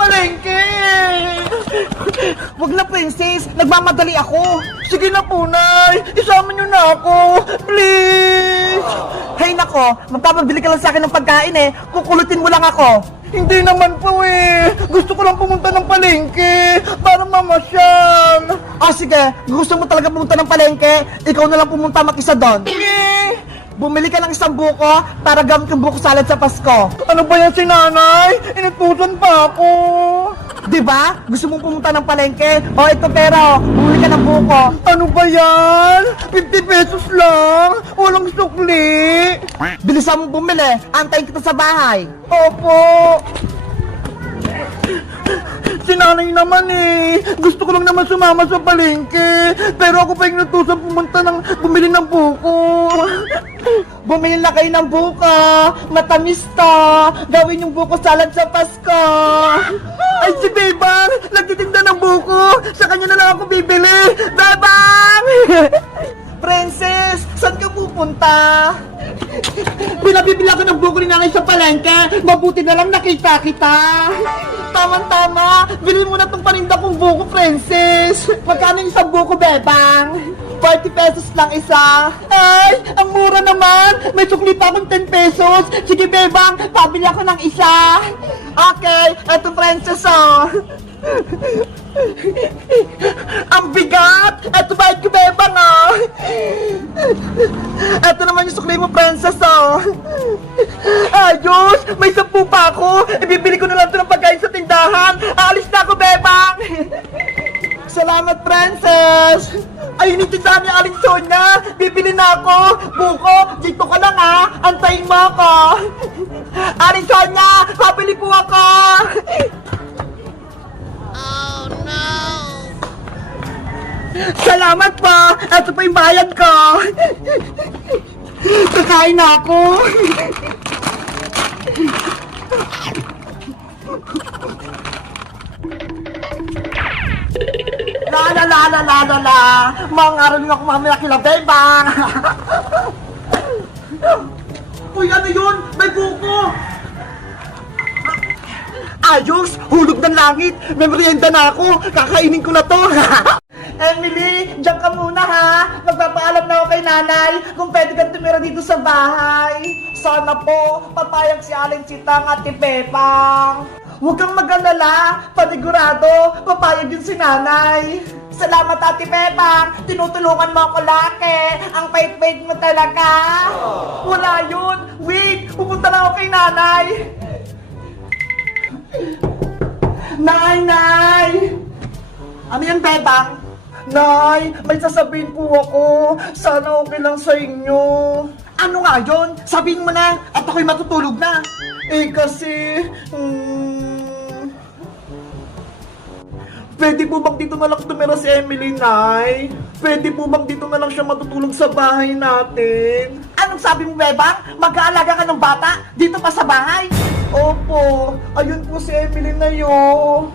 palengke! Wag na, princess. Nagmamadali ako. Sige na po, Nay! Isama niyo na ako! Please! Hay nako, magpapabili ka lang sa akin ng pagkain eh. Kukulutin mo lang ako. Hindi naman po eh! Gusto ko lang pumunta ng palengke para mamasyal! Sige, gusto mo talaga pumunta ng palengke? Ikaw na lang pumunta mag-isa doon. Eh! Bumili ka ng isang buko para gamit yung buko salad sa Pasko. Ano ba yan si Nanay? Inutusan pa ako! Di ba? Gusto mong pumunta ng palengke? Ito pera, bumili ka ng buko. Ano ba yan? 50 pesos lang! Walang sukli! Bilisan mong bumili. Antayin kita sa bahay. Opo! Si Nanay naman eh! Gusto ko lang naman sumama sa palengke! Pero ako pa yung inutusan bumili ng buko! Bumili na kayo ng buko. Matamis to. Gawin yung buko salad sa Pasko. Ay, si Bebang! Nagtitinda ng buko! Sa kanya na lang ako bibili! Bebang! Princess, saan ka pupunta? Pinabibili ako ng buko ni Nanay sa palengke! Mabuti na lang nakita kita! Tama-tama. Bili mo na tong paninda kong buko, princess. Magkano yung isang buko, Bebang? 40 pesos lang isa. Ay! Ang mura naman! May sukli pa akong 10 pesos! Sige, Bebang! Pabili ako ng isa! Okay, eto princess oh. Ang bigat! Eto ba ko, Bebang oh! Eto naman yung sukli mo, princess oh. Ayos! May 10 pa ako! Ibibili ko na lang ito ng pagkain sa tindahan! Aalis na ako, Bebang! Salamat, princess. Ay, initindahan ni Aling Sonia! Bibili na ako! Buko, dito ka lang ha! Antayin mo ako! Aling Sonia! Pabili po ako! Oh no! Salamat po! Ito po yung bayad ko! Kakain na ako! La. Mga araw nga kumamila kila Bebang. Uy, ano yun? May buko! Ayos, hulog ng langit. May merienda na ako. Kakainin ko na to. Emily, diyan ka muna ha! Magpapaalam na ako kay Nanay kung pwede kang tumira dito sa bahay. Sana po, papayag si Aling Sitang at si Pepang. Huwag kang mag-alala, panigurado, papayag din si Nanay. Salamat, Ate Pepang. Tinutulungan mo ako laki. Ang pait-pait mo talaga. Wala yun. Wait, pupunta na ako kay Nanay. Nay! Ano yan, Bebang? Nay, may sasabihin po ako. Sana okay lang sa inyo. Ano nga yun? Sabihin mo na at ako'y matutulog na. Kasi, pwede po bang dito na lang tumira si Emily, Nay? Pwede po bang dito na lang siya matutulog sa bahay natin? Anong sabi mo, Bebang? Mag-aalaga ka ng bata dito pa sa bahay? Opo, ayun po si Emily na yun.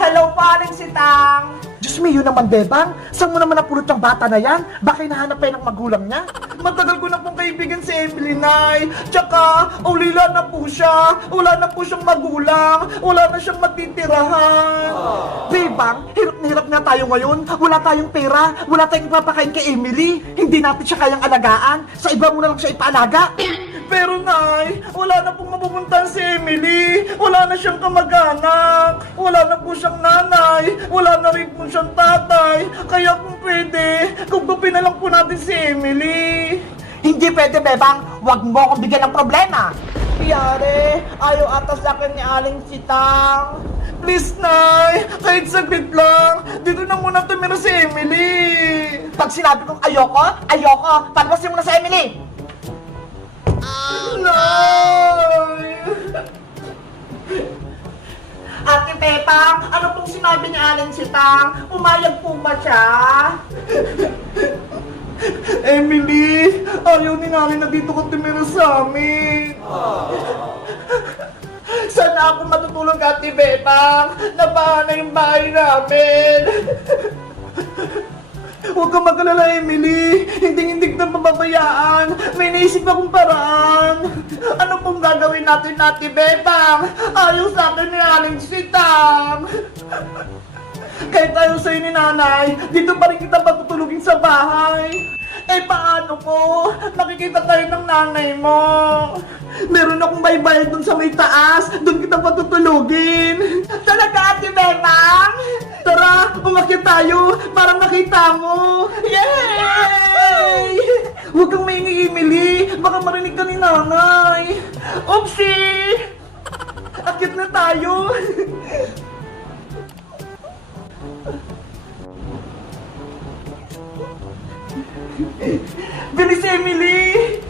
Hello po, Aling Sitang. Diyos mo, yun naman, Bebang. Saan mo naman napulot yung bata na yan? Baka hinahanap pa yun ng magulang niya? Matagal ko na pong kaibigan si Emily, Nay. Tsaka, ulila na po siya. Wala na po siyang magulang. Wala na siyang matitirahan. Bebang, hirap na hirap nga tayo ngayon. Wala tayong pera. Wala tayong ipapakain kay Emily. Hindi natin siya kayang alagaan. Sa iba mo na lang siya ipaalaga. Pero, Nay, wala na pong mapupuntahan si Emily. Wala na siyang kamag-anak. Wala na po siyang nanay. Wala na rin po siyang tatay. Kaya kung pwede, gugupin na lang po natin si Emily. Hindi pwede, Bebang. Huwag mo akong bigyan ng problema. Yare, ayaw ata sa akin ni Aling Sitang. Please, Nay, kahit saglit lang, dito na muna tumira si Emily. Pag sinabi kong ayoko, palpasin mo na sa Emily. Nay! Ate Pepang, ano pong sinabi ni Aling Sitang? Umayag po ba siya? Emily, ayaw ni Nanay na dito ka tumira sa amin. Sana ako matutulog, Ate Bebang. Nabahan na yung bahay namin. Huwag kang mag-alala, Emily. Hindi kita mababayaan. May naisip akong paraan. Ano pong gagawin gagawin natin natin, Bebang? Ayaw sa akin ni Aling Sitang. Kahit ayaw sa'yo ni Nanay, dito pa rin kita patutulugin sa bahay. Eh paano po? Nakikita tayo ng nanay mo. Meron akong baybayin dun sa may taas. Dun kita patutulugin. Talaga, Ate Bebang? Tara, umakyat tayo para makita mo. Yay! Huwag kang maingi, Emily. Baka marinig ka ni Nanay. Oopsie! Akyat na tayo. Bilis, Emily!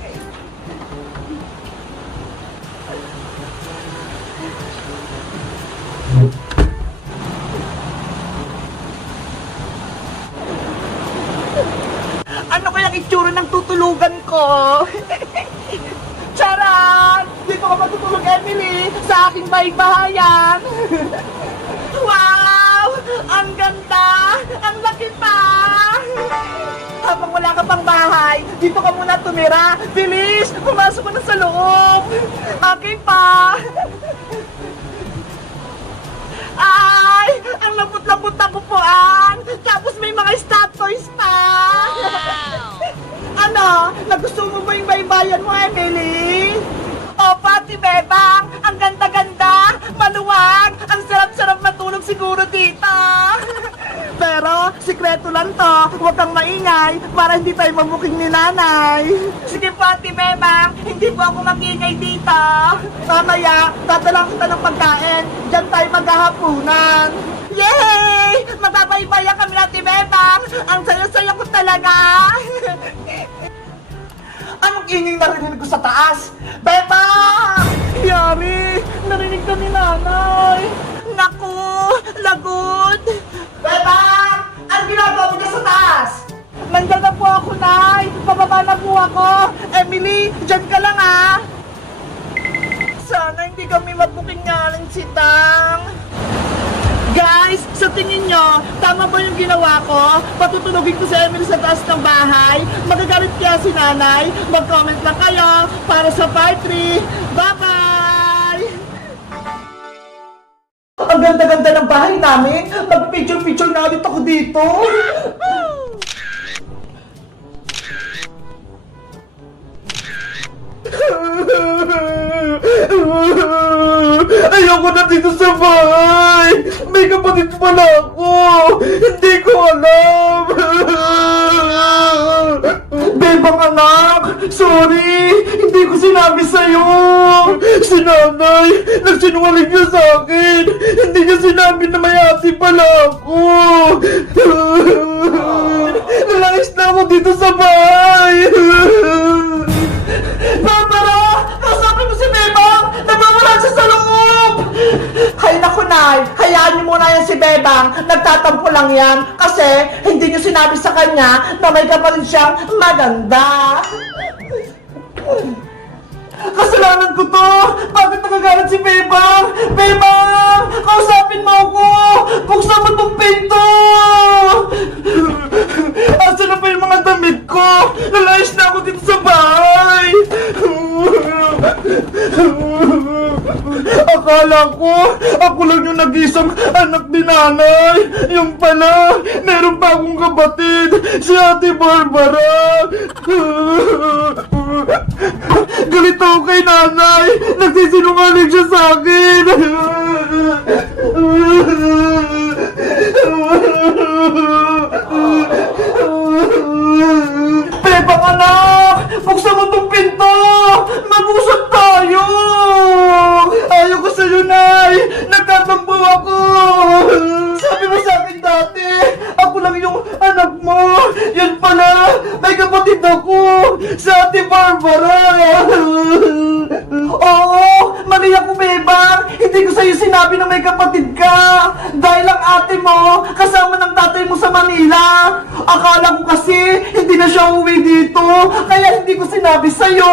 Ano kayang itsura ng tutulugan ko? Charot! Dito ka matutulog, Emily, sa aking baybahayan. Wow! Ang ganda! Ang laki pa! Habang wala ka pang bahay, dito ka muna tumira. Bilis! Pumasok ka na sa loob! Okay pa! Ay! Ang lambot-lambot na pupuan! Tapos may mga stop toys pa! Ano? Nagustuhan mo ba yung baybayan mo, Emily? O, Pati Bebang! Ang ganda-ganda! Maluwag! Ang sarap-sarap matulog siguro dito! Pero, sikreto lang to. Huwag kang maingay para hindi tayo mabuking ni Nanay. Sige po, Ate Bebang. Hindi po ako mag-ingay dito. Mamaya, dadalang kita ng pagkain. Diyan tayo maghahapunan. Yay! Magbabaybayan kami, Ate Bebang. Ang saya-saya ko talaga. Anong ingay narinig ko sa taas? Bebang! Yari! Narinig ka ni Nanay. Naku! Lagot! Bebang! Ang ginagawa mo sa taas? Nandiyan na po ako, Nay! Pababa na po ako! Emily, dyan ka lang, ha? Sana hindi kami mabuking ngaling sitang. Guys, sa tingin nyo, tama ba yung ginawa ko? Patutulogin ko si Emily sa taas ng bahay? Magagalit kaya si Nanay? Mag-comment lang kayo para sa part 3. Bye-bye! Ang ganda-ganda ng bahay namin. Mag-picture-picture na ulit ako dito. Ayoko na dito sa bahay. May kapatid pala ako. Hindi ko alam. Bebang anak, sorry. Hindi ko sinabi sa'yo. Si Nanay, nagsinungaling niya sa akin. Hindi niya sinabi na may ate pala ako. Nalayas na ako dito sa bahay. Barbara! Kausapin mo si Bebang! Nagmamula siya sa loob! Hay naku, Nay! Hayaan niyo muna yan si Bebang. Nagtatampo lang yan kasi hindi niyo sinabi sa kanya na may kapatid siyang maganda. Kasalanan ko to! Bakit nagagalit si Bebang? Bebang! Kausapin mo ako! Buksan mo tong pinto! Asa na pa yung mga damit ko? Nalayas na ako dito sa bahay! Akala ko, ako lang yung nag-isang anak ni Nanay. Yung pala, meron pa akong kapatid, si Ate Barbara. Galit ako kay Nanay. Nagsisinungaling siya sa akin. Bebang anak! Buksan mo tong pinto! Mag-usap tayo! Ayaw ko sa'yo, Nay! Nagtatampo ako! Sabi mo sa akin dati, ako lang yung anak mo! Yan pala, may kapatid ako! Sa Ate Barbara! Oo! Mali ako, Bebang! Hindi ko sa'yo sinabi na may kapatid ka! Dahil ang ate mo, kasama ng tatay mo sa Manila! Akala ko kasi, hindi na siya uwi dito! Kaya hindi ko sinabi sa'yo!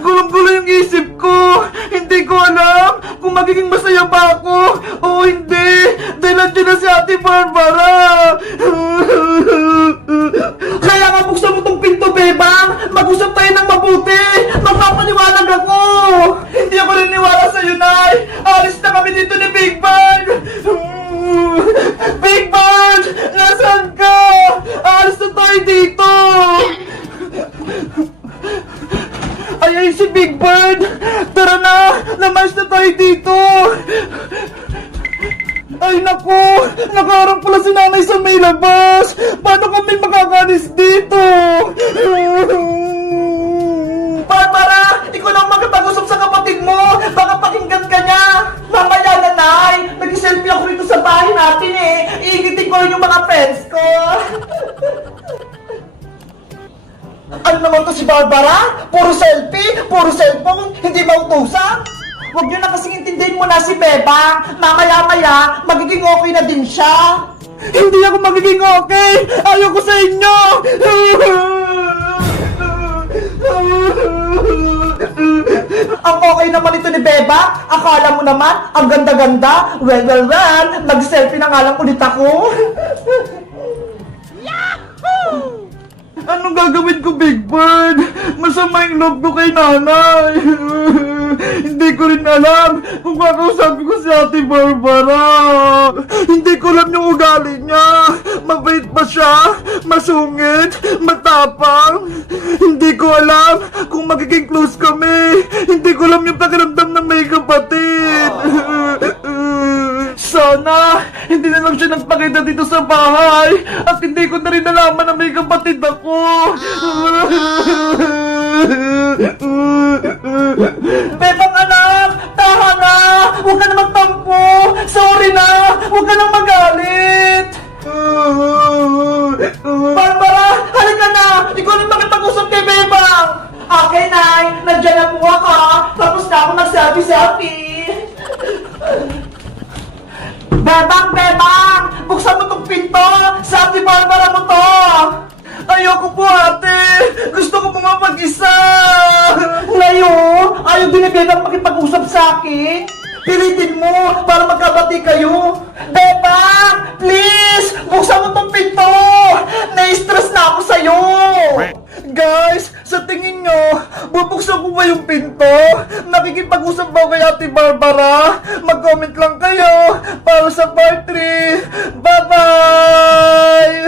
Gulong-gulo yung isip ko! Hindi ko alam kung magiging masaya ba ako o hindi! Dahil nandiyan na si Ate Barbara! Kaya nga buksan mo tong pinto, Bebang! Mag-usap tayo ng mabuti! Magpapaliwanag ako! Hindi ako maniniwala sa'yo, Nay! Alis na kami dito ni Big Bird! Big Bird! Nasaan ka? Alis na tayo dito! Ay, si Big Bird! Tara na! Lamas na tayo dito! Ay, naku! Nakaharap pala si nanay sa may labas! Paano kami makakalis dito? Barbara! Ikaw lang makipag-usap sa kapatid mo! Baka pakinggan ka niya! Mamaya na, Nay! Nag-selfie ako rito sa bahay natin eh! Iingitin ko rin yung mga friends ko! Ano naman to si Barbara? Puro selfie, puro cellphone, hindi mautusan? Huwag niyo na kasing intindihin mo na si Bebang. Mamaya-maya, magiging okay na din siya. Hindi ako magiging okay! Ayoko sa inyo! Ang okay naman ito ni Beba. Akala mo naman, ang ganda-ganda. Well, nag-selfie na nga lang ulit ako. Anong gagawin ko, Big Bird? Masama yung loob ko kay nanay. Hindi ko rin alam kung kakausapin ko si Ate Barbara. Hindi ko alam yung ugali niya. Mabait ba siya? Masungit? Matapang? Hindi ko alam kung magiging close kami. Hindi ko alam yung pakiramdam ng may kapatid. Sana, hindi na lang siya nagpakita dito sa bahay at hindi ko na rin nalaman na may kapatid ako. Bebang anak, taha na! Huwag ka na magtampo! Sorry na! Huwag ka nang magalit! Barbara, halika na! Ikaw rin makipag-usap kay Bebang! Okay, Nay, nandiyan na po ako. Tapos na ako nag-selfie-selfie. Bebang! Buksan mo tong pinto! Sa Ate Barbara mo to! Ayoko po, ate! Gusto ko po mapag-isa! Ngayon, ayaw din ni Bebang makipag-usap sa akin? Pilitin mo para magkabati kayo! Bebang! Please! Buksan mo tong pinto! Na-stress na ako sa'yo! Guys, sa tingin nyo, bubuksan ko ba yung pinto? Nakikipag-usap ba kay Ate Barbara? Mag-comment lang kayo para sa part 3. Bye-bye!